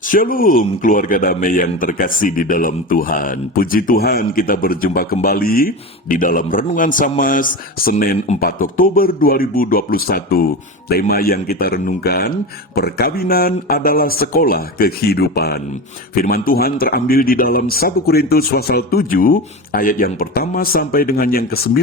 Shalom keluarga damai yang terkasih di dalam Tuhan. Puji Tuhan kita berjumpa kembali di dalam Renungan Samas Senin 4 Oktober 2021. Tema yang kita renungkan, perkawinan adalah sekolah kehidupan. Firman Tuhan terambil di dalam 1 Korintus pasal 7 ayat yang pertama sampai dengan yang ke-9.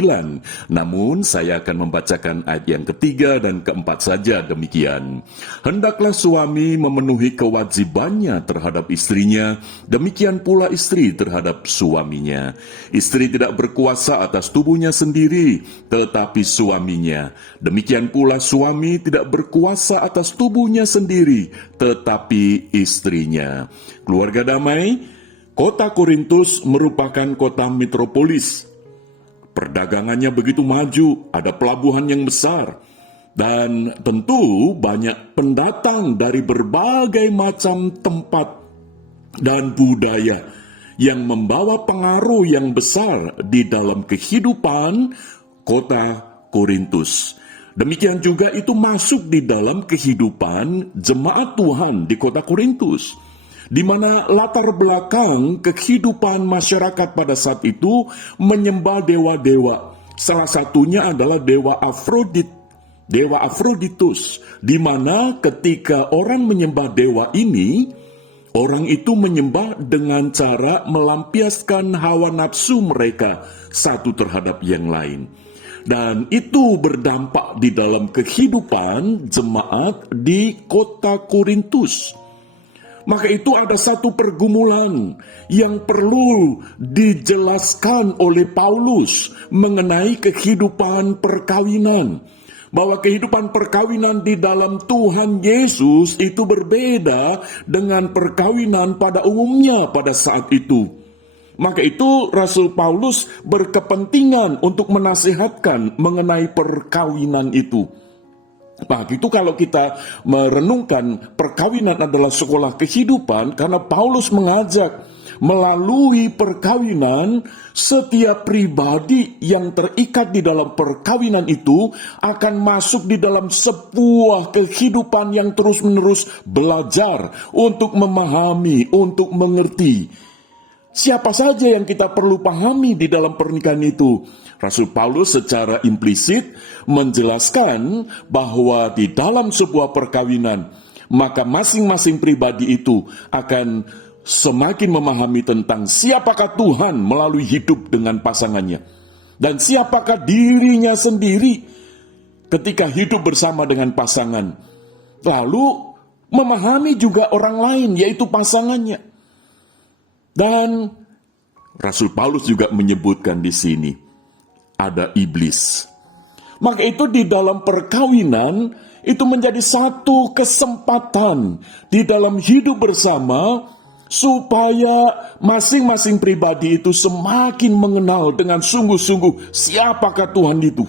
Namun saya akan membacakan ayat yang ketiga dan keempat saja demikian. Hendaklah suami memenuhi kewajiban terhadap istrinya, demikian pula istri terhadap suaminya. Istri tidak berkuasa atas tubuhnya sendiri, tetapi suaminya. Demikian pula suami tidak berkuasa atas tubuhnya sendiri, tetapi istrinya. Keluarga damai, kota Korintus merupakan kota metropolis. Perdagangannya begitu maju, ada pelabuhan yang besar. Dan tentu banyak pendatang dari berbagai macam tempat dan budaya yang membawa pengaruh yang besar di dalam kehidupan kota Korintus. Demikian juga itu masuk di dalam kehidupan jemaat Tuhan di kota Korintus, di mana latar belakang kehidupan masyarakat pada saat itu menyembah dewa-dewa. Salah satunya adalah dewa Afroditus, di mana ketika orang menyembah dewa ini, orang itu menyembah dengan cara melampiaskan hawa nafsu mereka satu terhadap yang lain. Dan itu berdampak di dalam kehidupan jemaat di kota Korintus. Maka itu ada satu pergumulan yang perlu dijelaskan oleh Paulus mengenai kehidupan perkawinan. Bahwa kehidupan perkawinan di dalam Tuhan Yesus itu berbeda dengan perkawinan pada umumnya pada saat itu. Maka itu Rasul Paulus berkepentingan untuk menasihatkan mengenai perkawinan itu. Nah, itu kalau kita merenungkan perkawinan adalah sekolah kehidupan, karena Paulus mengajak melalui perkawinan, setiap pribadi yang terikat di dalam perkawinan itu akan masuk di dalam sebuah kehidupan yang terus-menerus belajar untuk memahami, untuk mengerti. Siapa saja yang kita perlu pahami di dalam pernikahan itu? Rasul Paulus secara implisit menjelaskan bahwa di dalam sebuah perkawinan, maka masing-masing pribadi itu akan semakin memahami tentang siapakah Tuhan melalui hidup dengan pasangannya, dan siapakah dirinya sendiri ketika hidup bersama dengan pasangan. Lalu memahami juga orang lain, yaitu pasangannya. Dan Rasul Paulus juga menyebutkan di sini ada iblis. Maka itu di dalam perkawinan itu menjadi satu kesempatan di dalam hidup bersama, supaya masing-masing pribadi itu semakin mengenal dengan sungguh-sungguh siapakah Tuhan itu.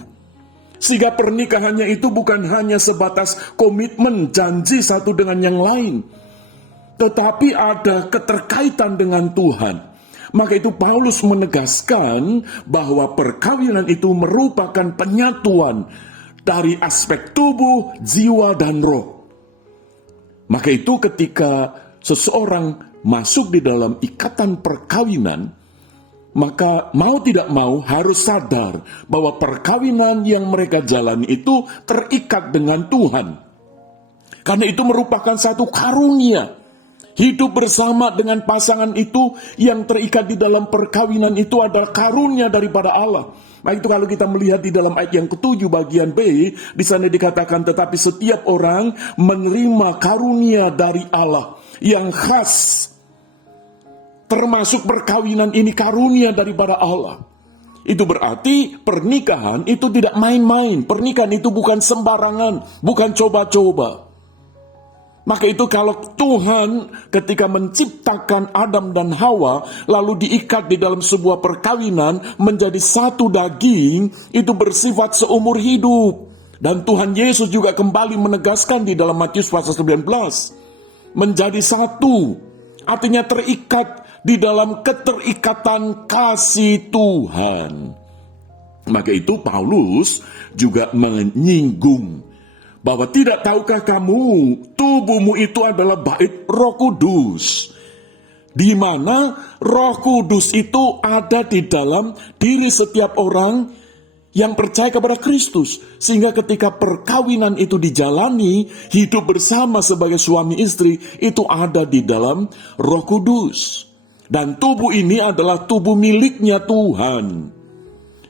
Sehingga pernikahannya itu bukan hanya sebatas komitmen janji satu dengan yang lain, tetapi ada keterkaitan dengan Tuhan. Maka itu Paulus menegaskan bahwa perkawinan itu merupakan penyatuan dari aspek tubuh, jiwa, dan roh. Maka itu ketika seseorang masuk di dalam ikatan perkawinan, maka mau tidak mau harus sadar bahwa perkawinan yang mereka jalani itu terikat dengan Tuhan. Karena itu merupakan satu karunia. Hidup bersama dengan pasangan itu yang terikat di dalam perkawinan itu adalah karunia daripada Allah. Nah, itu kalau kita melihat di dalam ayat yang ke-7 bagian B, di sana dikatakan, tetapi setiap orang menerima karunia dari Allah yang khas. Termasuk perkawinan ini karunia daripada Allah. Itu berarti pernikahan itu tidak main-main. Pernikahan itu bukan sembarangan, bukan coba-coba. Maka itu kalau Tuhan ketika menciptakan Adam dan Hawa, lalu diikat di dalam sebuah perkawinan menjadi satu daging, itu bersifat seumur hidup. Dan Tuhan Yesus juga kembali menegaskan di dalam Matius pasal 19, menjadi satu, artinya terikat di dalam keterikatan kasih Tuhan. Maka itu Paulus juga menyinggung bahwa tidak tahukah kamu tubuhmu itu adalah bait Roh Kudus, di mana Roh Kudus itu ada di dalam diri setiap orang yang percaya kepada Kristus, sehingga ketika perkawinan itu dijalani, hidup bersama sebagai suami istri itu ada di dalam Roh Kudus. Dan tubuh ini adalah tubuh miliknya Tuhan,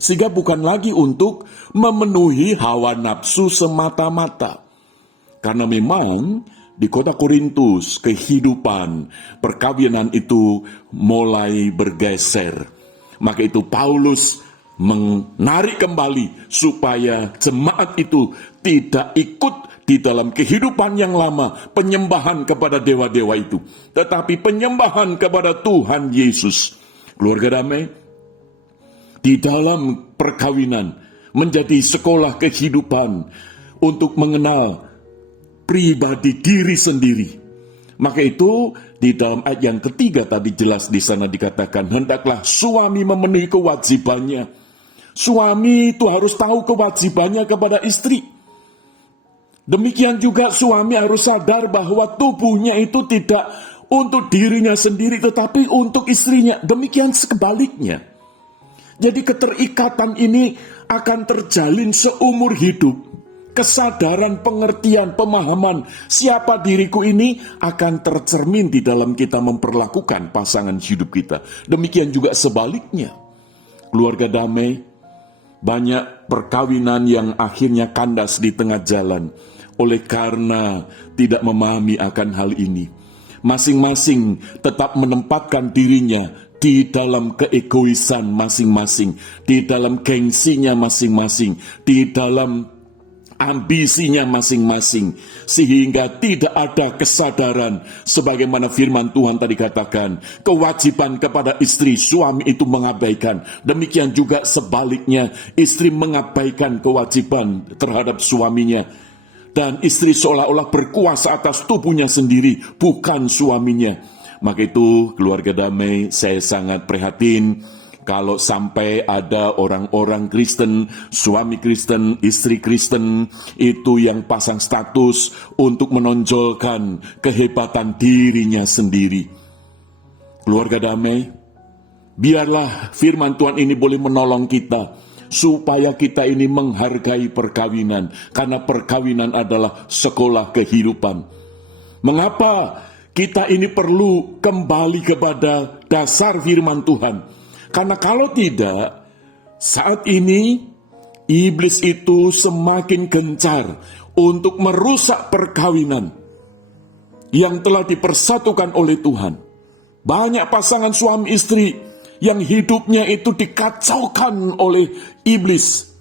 sehingga bukan lagi untuk memenuhi hawa nafsu semata-mata. Karena memang di kota Korintus kehidupan perkawinan itu mulai bergeser. Maka itu Paulus menarik kembali supaya jemaat itu tidak ikut di dalam kehidupan yang lama, penyembahan kepada dewa-dewa itu, tetapi penyembahan kepada Tuhan Yesus. Keluarga damai, di dalam perkawinan menjadi sekolah kehidupan untuk mengenal pribadi diri sendiri. Maka itu di dalam ayat yang ketiga tadi jelas di sana dikatakan, hendaklah suami memenuhi kewajibannya. Suami itu harus tahu kewajibannya kepada istri. Demikian juga suami harus sadar bahwa tubuhnya itu tidak untuk dirinya sendiri tetapi untuk istrinya. Demikian sebaliknya. Jadi keterikatan ini akan terjalin seumur hidup. Kesadaran, pengertian, pemahaman siapa diriku ini akan tercermin di dalam kita memperlakukan pasangan hidup kita. Demikian juga sebaliknya. Keluarga damai, banyak perkawinan yang akhirnya kandas di tengah jalan oleh karena tidak memahami akan hal ini. Masing-masing tetap menempatkan dirinya di dalam keegoisan masing-masing, di dalam gengsinya masing-masing, di dalam ambisinya masing-masing, sehingga tidak ada kesadaran sebagaimana firman Tuhan tadi katakan, kewajiban kepada istri suami itu mengabaikan, demikian juga sebaliknya istri mengabaikan kewajiban terhadap suaminya, dan istri seolah-olah berkuasa atas tubuhnya sendiri, bukan suaminya. Maka itu keluarga damai, saya sangat prihatin kalau sampai ada orang-orang Kristen, suami Kristen, istri Kristen, itu yang pasang status untuk menonjolkan kehebatan dirinya sendiri. Keluarga damai, biarlah firman Tuhan ini boleh menolong kita, supaya kita ini menghargai perkawinan, karena perkawinan adalah sekolah kehidupan. Mengapa kita ini perlu kembali kepada dasar firman Tuhan? Karena kalau tidak, saat ini iblis itu semakin gencar untuk merusak perkawinan yang telah dipersatukan oleh Tuhan. Banyak pasangan suami istri yang hidupnya itu dikacaukan oleh iblis,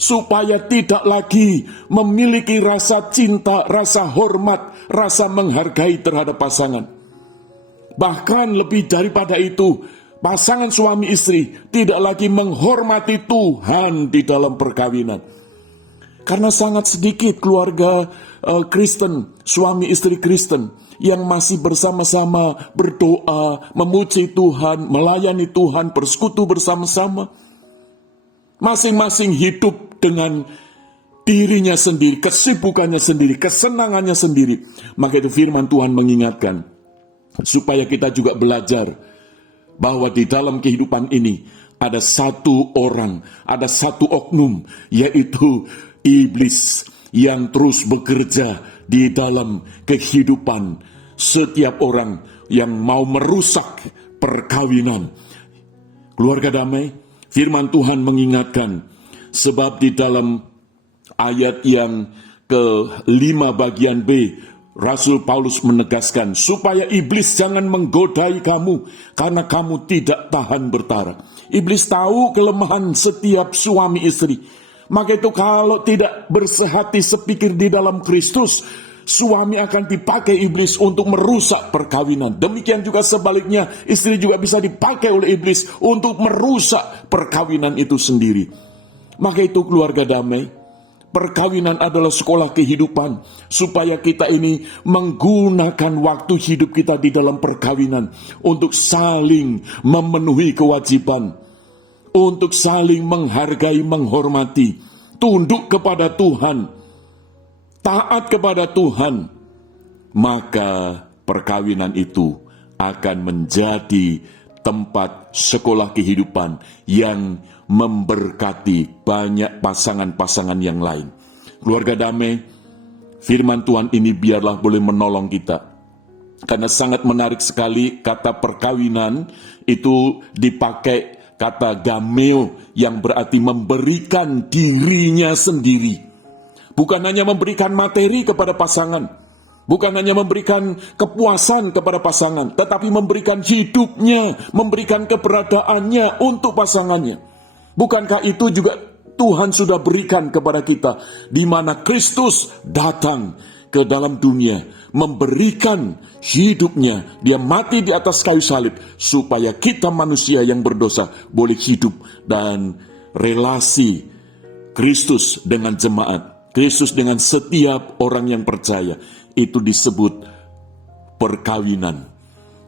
supaya tidak lagi memiliki rasa cinta, rasa hormat, rasa menghargai terhadap pasangan. Bahkan lebih daripada itu, pasangan suami istri tidak lagi menghormati Tuhan di dalam perkawinan. Karena sangat sedikit keluarga Kristen, suami istri Kristen, yang masih bersama-sama berdoa, memuji Tuhan, melayani Tuhan, bersekutu bersama-sama. Masing-masing hidup dengan dirinya sendiri, kesibukannya sendiri, kesenangannya sendiri. Maka itu firman Tuhan mengingatkan, supaya kita juga belajar bahwa di dalam kehidupan ini ada satu orang, ada satu oknum, yaitu iblis yang terus bekerja di dalam kehidupan setiap orang yang mau merusak perkawinan. Keluarga damai, firman Tuhan mengingatkan, sebab di dalam ayat yang ke-5 bagian B, Rasul Paulus menegaskan, supaya iblis jangan menggodai kamu, karena kamu tidak tahan bertara. Iblis tahu kelemahan setiap suami istri. Maka itu kalau tidak bersehati sepikir di dalam Kristus, suami akan dipakai iblis untuk merusak perkawinan. Demikian juga sebaliknya, istri juga bisa dipakai oleh iblis untuk merusak perkawinan itu sendiri. Maka itu keluarga damai, perkawinan adalah sekolah kehidupan, supaya kita ini menggunakan waktu hidup kita di dalam perkawinan untuk saling memenuhi kewajiban, untuk saling menghargai, menghormati, tunduk kepada Tuhan, taat kepada Tuhan, maka perkawinan itu akan menjadi tempat sekolah kehidupan yang memberkati banyak pasangan-pasangan yang lain. Keluarga damai, firman Tuhan ini biarlah boleh menolong kita. Karena sangat menarik sekali kata perkawinan itu dipakai kata gameo yang berarti memberikan dirinya sendiri. Bukan hanya memberikan materi kepada pasangan, bukan hanya memberikan kepuasan kepada pasangan, tetapi memberikan hidupnya, memberikan keberadaannya untuk pasangannya. Bukankah itu juga Tuhan sudah berikan kepada kita, di mana Kristus datang ke dalam dunia, memberikan hidupnya, dia mati di atas kayu salib, supaya kita manusia yang berdosa boleh hidup, dan relasi Kristus dengan jemaat, Kristus dengan setiap orang yang percaya, itu disebut perkawinan.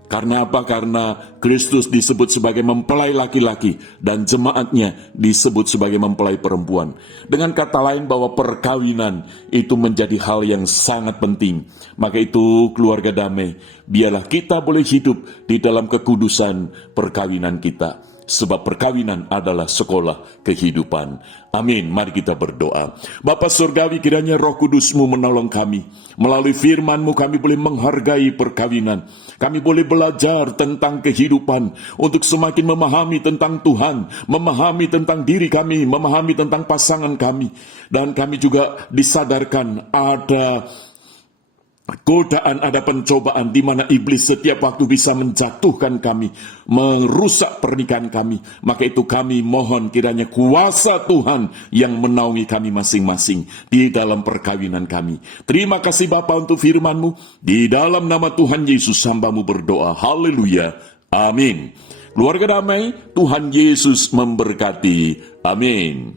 Karena apa? Karena Kristus disebut sebagai mempelai laki-laki dan jemaatnya disebut sebagai mempelai perempuan. Dengan kata lain bahwa perkawinan itu menjadi hal yang sangat penting. Maka itu keluarga damai, biarlah kita boleh hidup di dalam kekudusan perkawinan kita. Sebab perkawinan adalah sekolah kehidupan. Amin. Mari kita berdoa. Bapa Surgawi, kiranya Roh Kudus-Mu menolong kami. Melalui firman-Mu kami boleh menghargai perkawinan. Kami boleh belajar tentang kehidupan untuk semakin memahami tentang Tuhan, memahami tentang diri kami, memahami tentang pasangan kami. Dan kami juga disadarkan ada godaan, ada pencobaan di mana iblis setiap waktu bisa menjatuhkan kami, merusak pernikahan kami. Maka itu kami mohon kiranya kuasa Tuhan yang menaungi kami masing-masing di dalam perkawinan kami. Terima kasih Bapa untuk firman-Mu. Di dalam nama Tuhan Yesus hamba-Mu berdoa. Haleluya. Amin. Keluarga damai, Tuhan Yesus memberkati. Amin.